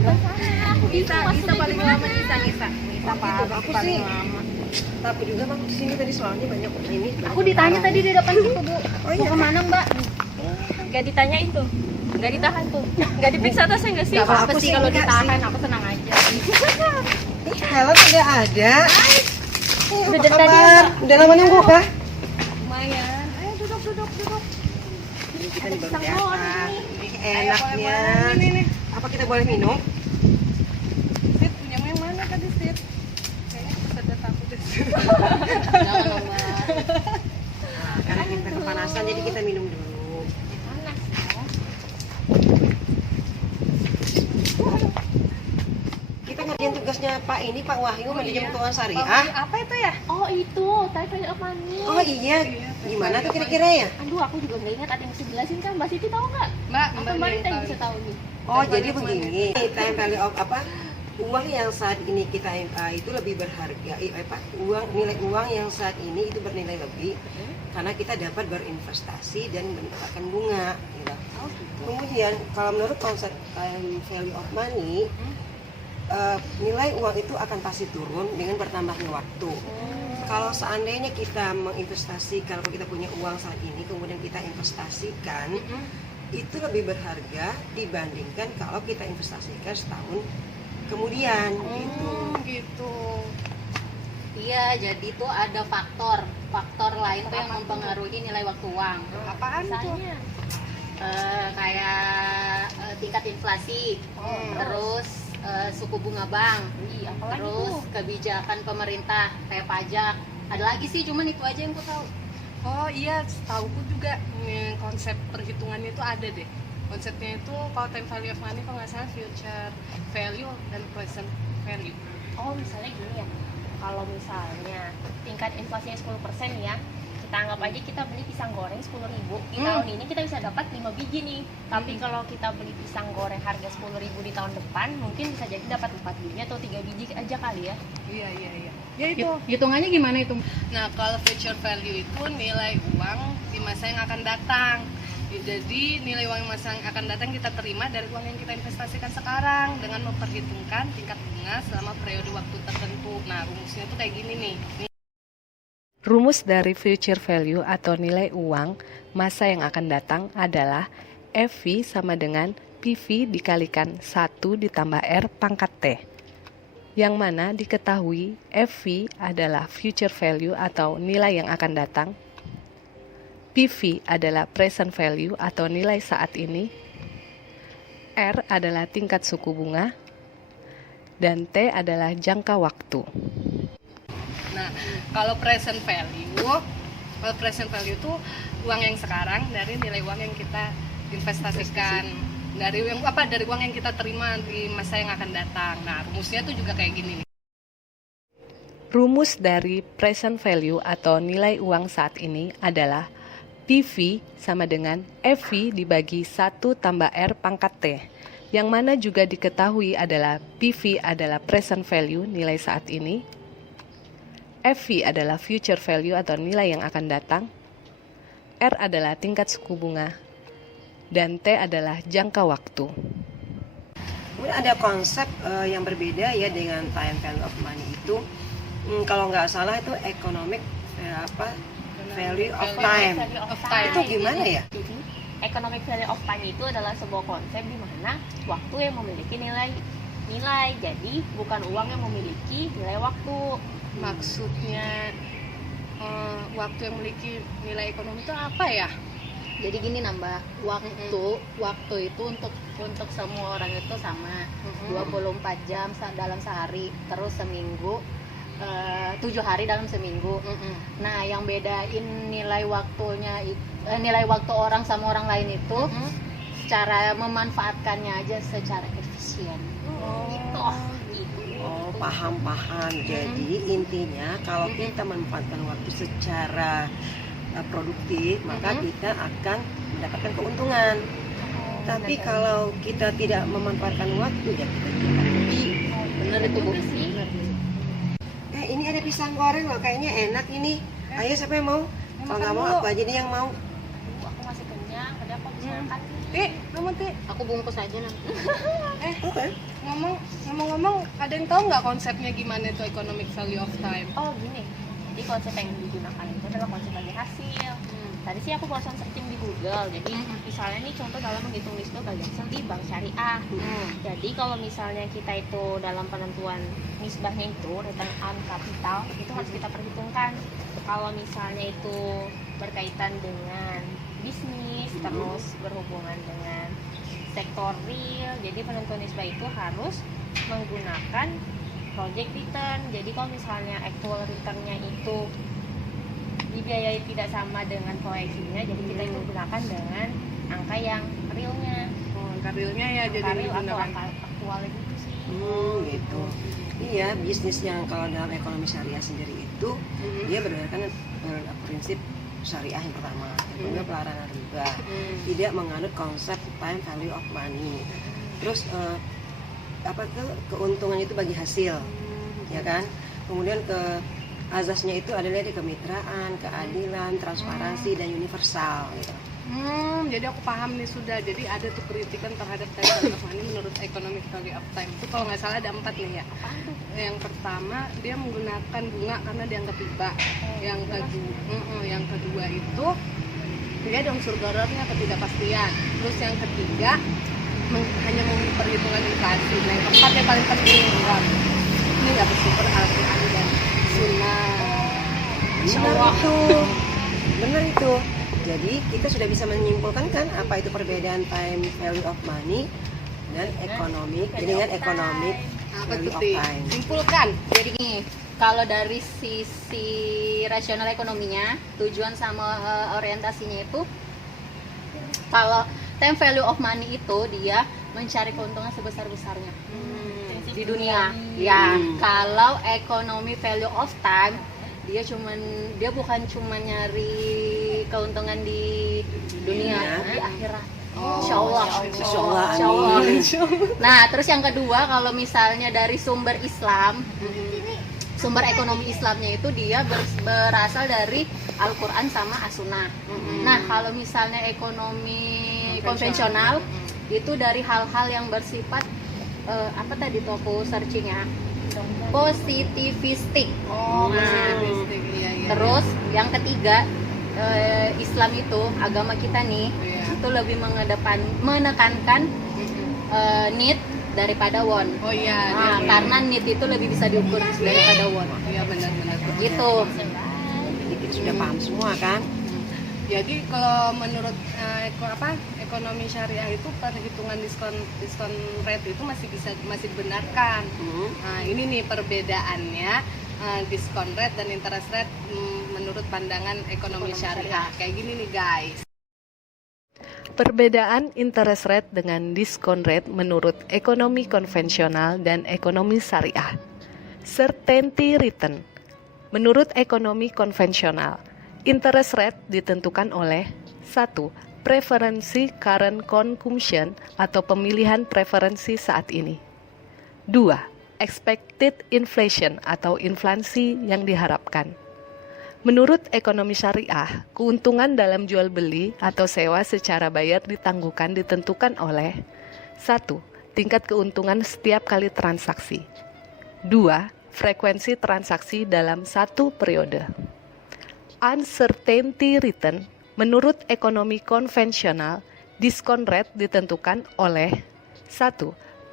Aku Bisa paling lama Nisa Aku sih tapi juga bang kesini tadi soalnya banyak ini. Aku ditanya tadi di depan situ Bu. Oh, iya. Mau kemana Mbak? Gak ditanyain tuh. Gak ditahan tuh. Gak diperiksa tasnya gak sih? Gak apa-apa Apa sih, kalau enggak ditahan sih. aku tenang aja. Ih, helm udah ada. Udah Apa dari tadi, kabar? Mbak. Udah lama nunggu kah? Lumayan. Ayo duduk. Ini kita nih baru pisang datang. goreng Ini enaknya. Apa kita boleh minum? Sid, punya yang mana tadi Sid? Kayaknya kepeset aku deh. Jangan Mbak. Nah, karena kita kepanasan jadi kita minum dulu. Panas ya. Kita ngerjain tugasnya Pak Wahyu manajemen keuangan syariah. Apa itu ya? Oh itu, tadi banyak money. Oh iya, gimana tuh kira-kira ya? Aduh, aku juga nggak ingat. Ada yang bisa jelasin kan? Mbak Siti tahu nggak? Mbak, Atau Mbak Mbak yang Rita yang tahu. bisa tahu nih? Oh jadi begini, time value of apa? Uang yang saat ini kita itu lebih berharga. Nilai uang yang saat ini itu bernilai lebih karena kita dapat berinvestasi dan mendapatkan bunga. Gitu. Kemudian kalau menurut konsep time value of money, nilai uang itu akan pasti turun dengan bertambahnya waktu. Kalau seandainya kita menginvestasikan, kalau kita punya uang saat ini, kemudian kita investasikan, itu lebih berharga dibandingkan kalau kita investasikan setahun kemudian, gitu. Gitu. Iya, jadi itu ada faktor lain tuh yang mempengaruhi nilai waktu uang. Apaan tuh? Misalnya kayak tingkat inflasi, terus suku bunga bank, terus kebijakan pemerintah kayak pajak. Ada lagi sih, cuman itu aja yang aku tahu. Oh iya, setauku juga konsep perhitungannya itu ada deh. Konsepnya itu kalau time value of money kalau nggak salah future value dan present value. Oh, misalnya gini ya. Kalau misalnya tingkat inflasinya 10% ya, kita anggap aja kita beli pisang goreng 10.000. Di tahun ini kita bisa dapat 5 biji nih. Tapi kalau kita beli pisang goreng harga 10.000 di tahun depan, mungkin bisa jadi dapat 4 biji atau 3 biji aja kali ya. Iya. Ya itu. Hitungannya gimana itu? Nah, kalau future value itu nilai uang di masa yang akan datang. Jadi nilai uang masa yang akan datang kita terima dari uang yang kita investasikan sekarang dengan memperhitungkan tingkat bunga selama periode waktu tertentu. Nah, rumusnya tuh kayak gini nih. Rumus dari future value atau nilai uang masa yang akan datang adalah FV sama dengan PV dikalikan 1 ditambah R pangkat T. Yang mana diketahui FV adalah future value atau nilai yang akan datang, PV adalah present value atau nilai saat ini, R adalah tingkat suku bunga, dan T adalah jangka waktu. Nah, kalau present value itu uang yang sekarang dari nilai uang yang kita investasikan, dari uang yang kita terima di masa yang akan datang. Nah, rumusnya tuh juga kayak gini nih. Rumus dari present value atau nilai uang saat ini adalah PV sama dengan FV dibagi 1 tambah R pangkat T. Yang mana juga diketahui adalah PV adalah present value nilai saat ini, FV adalah future value atau nilai yang akan datang, R adalah tingkat suku bunga, dan T adalah jangka waktu. Kemudian ada konsep yang berbeda ya dengan time value of money itu. Kalau nggak salah itu economic value of time. Itu gimana ya? Jadi, economic value of time itu adalah sebuah konsep di mana waktu yang memiliki nilai. Jadi, bukan uang yang memiliki nilai waktu. Maksudnya waktu yang memiliki nilai ekonomi itu apa ya? Jadi gini nambah waktu itu untuk semua orang itu sama 24 jam dalam sehari, terus seminggu 7 hari dalam seminggu. Nah, yang bedain nilai waktu orang sama orang lain itu cara memanfaatkannya aja secara efisien. Gitu. Oh, paham. Jadi intinya kalau kita memanfaatkan waktu secara produktif, maka kita akan mendapatkan keuntungan. Tapi kalau kita tidak memanfaatkan waktu, ya kita tidak rugi. Bener itu Bu. Ini ada pisang goreng loh, kayaknya enak ini. Ayo siapa yang mau? Kalau nggak mau aku aja nih yang mau. Aku masih kenyang, tadi aku bisa makan. Kamu Aku bungkus aja nanti. Oke. Ngomong-ngomong, ada yang tahu nggak konsepnya gimana itu economic value of time? Oh gini, jadi konsep yang digunakan itu adalah konsep bagi hasil. Tadi sih aku barusan searching di Google. Jadi misalnya nih contoh dalam menghitung risiko bagi hasil di bank syariah. Jadi kalau misalnya kita itu dalam penentuan nisbahnya itu return on capital itu harus kita perhitungkan. Kalau misalnya itu berkaitan dengan bisnis terus berhubungan dengan sektor real, jadi penentuan nisbah itu harus menggunakan project return. Jadi kalau misalnya actual returnnya itu dibiayai tidak sama dengan proyeksinya, jadi kita itu gunakan dengan angka yang realnya, Angka realnya ya, jadi angka real atau digunakan. angka aktual gitu sih. Gitu. Iya, bisnis yang kalau dalam ekonomi syariah sendiri itu dia berdasarkan prinsip syariah yang pertama, yang kedua pelarangan riba, tidak menganut konsep time value of money. Terus keuntungan itu bagi hasil, ya kan? Kemudian azasnya itu adalah di kemitraan, keadilan, transparansi dan universal gitu. Jadi aku paham nih sudah. Jadi ada tuh kritikan terhadap time value of money menurut economic value of time. Itu kalau nggak salah ada 4 nih ya. Yang pertama dia menggunakan bunga karena dianggap riba. Yang kedua itu dia ada unsur dorornya, ketidakpastian. Terus yang ketiga hanya memperhitungkan inflasi. Nah yang keempat yang paling penting ini nggak bersumber Al-Quran dan Sunnah. Benar itu. Jadi kita sudah bisa menyimpulkan kan apa itu perbedaan time value of money dan economic dengan economic value of time. Simpulkan. Jadi gini, kalau dari sisi rasional ekonominya, tujuan sama orientasinya itu, kalau time value of money itu dia mencari keuntungan sebesar-besarnya di dunia. Ya, kalau economic value of time dia bukan cuma nyari keuntungan di dunia, di akhirat. Insya Allah. Nah, terus yang kedua, kalau misalnya dari sumber Islam, sumber ekonomi Islamnya itu dia berasal dari Al-Quran sama As-Sunnah. Nah, kalau misalnya ekonomi konvensional itu dari hal-hal yang bersifat apa tadi tuh aku searchingnya, positivistik. Terus yang ketiga, Islam itu agama kita nih itu lebih menekankan need daripada want. Karena need itu lebih bisa diukur daripada want. Iya benar-benar. Gitu. Jadi kita sudah paham semua kan? Jadi kalau menurut ekonomi syariah itu perhitungan diskon rate itu masih dibenarkan. Nah, ini nih perbedaannya diskon rate dan interest rate menurut pandangan ekonomi syariah. Kayak gini nih guys. Perbedaan interest rate dengan diskon rate menurut ekonomi konvensional dan ekonomi syariah. Certainty return. Menurut ekonomi konvensional, interest rate ditentukan oleh 1. Preferensi current consumption atau pemilihan preferensi saat ini. 2. Expected inflation atau inflasi yang diharapkan. Menurut ekonomi syariah, keuntungan dalam jual beli atau sewa secara bayar ditangguhkan ditentukan oleh 1. Tingkat keuntungan setiap kali transaksi. 2. Frekuensi transaksi dalam satu periode. Uncertainty return, menurut ekonomi konvensional, diskon rate ditentukan oleh 1.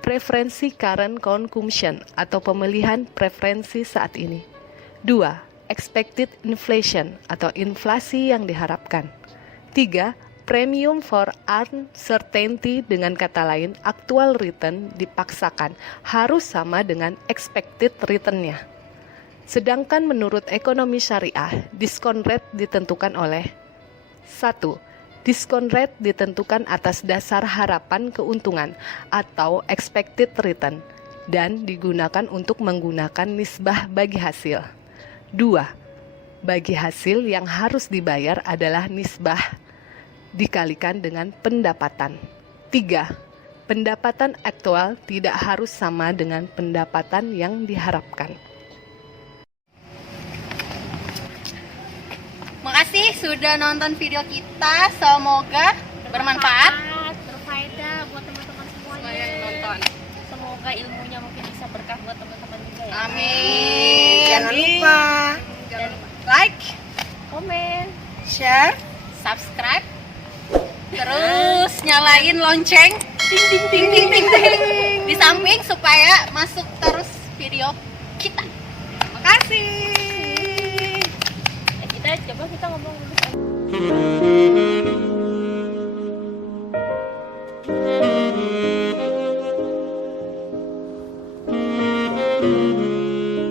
Preferensi current consumption atau pemilihan preferensi saat ini. 2. Expected inflation atau inflasi yang diharapkan. 3. Premium for uncertainty, dengan kata lain, actual return dipaksakan harus sama dengan expected return-nya. Sedangkan menurut ekonomi syariah, diskon rate ditentukan oleh 1. Diskon rate ditentukan atas dasar harapan keuntungan atau expected return dan digunakan untuk menggunakan nisbah bagi hasil. 2. Bagi hasil yang harus dibayar adalah nisbah dikalikan dengan pendapatan. 3. Pendapatan aktual tidak harus sama dengan pendapatan yang diharapkan. Makasih sudah nonton video kita, semoga bermanfaat. Berfaedah buat teman-teman semuanya. Yang nonton. Semoga semoga ilmunya mungkin bisa berkah buat teman-teman juga ya. Amin. Jangan lupa Jangan lupa like, Komen, share. Subscribe, terus nyalain lonceng, ting ting ting ting ting ting di samping supaya masuk terus video kita. makasih. kita coba kita ngomong dulu.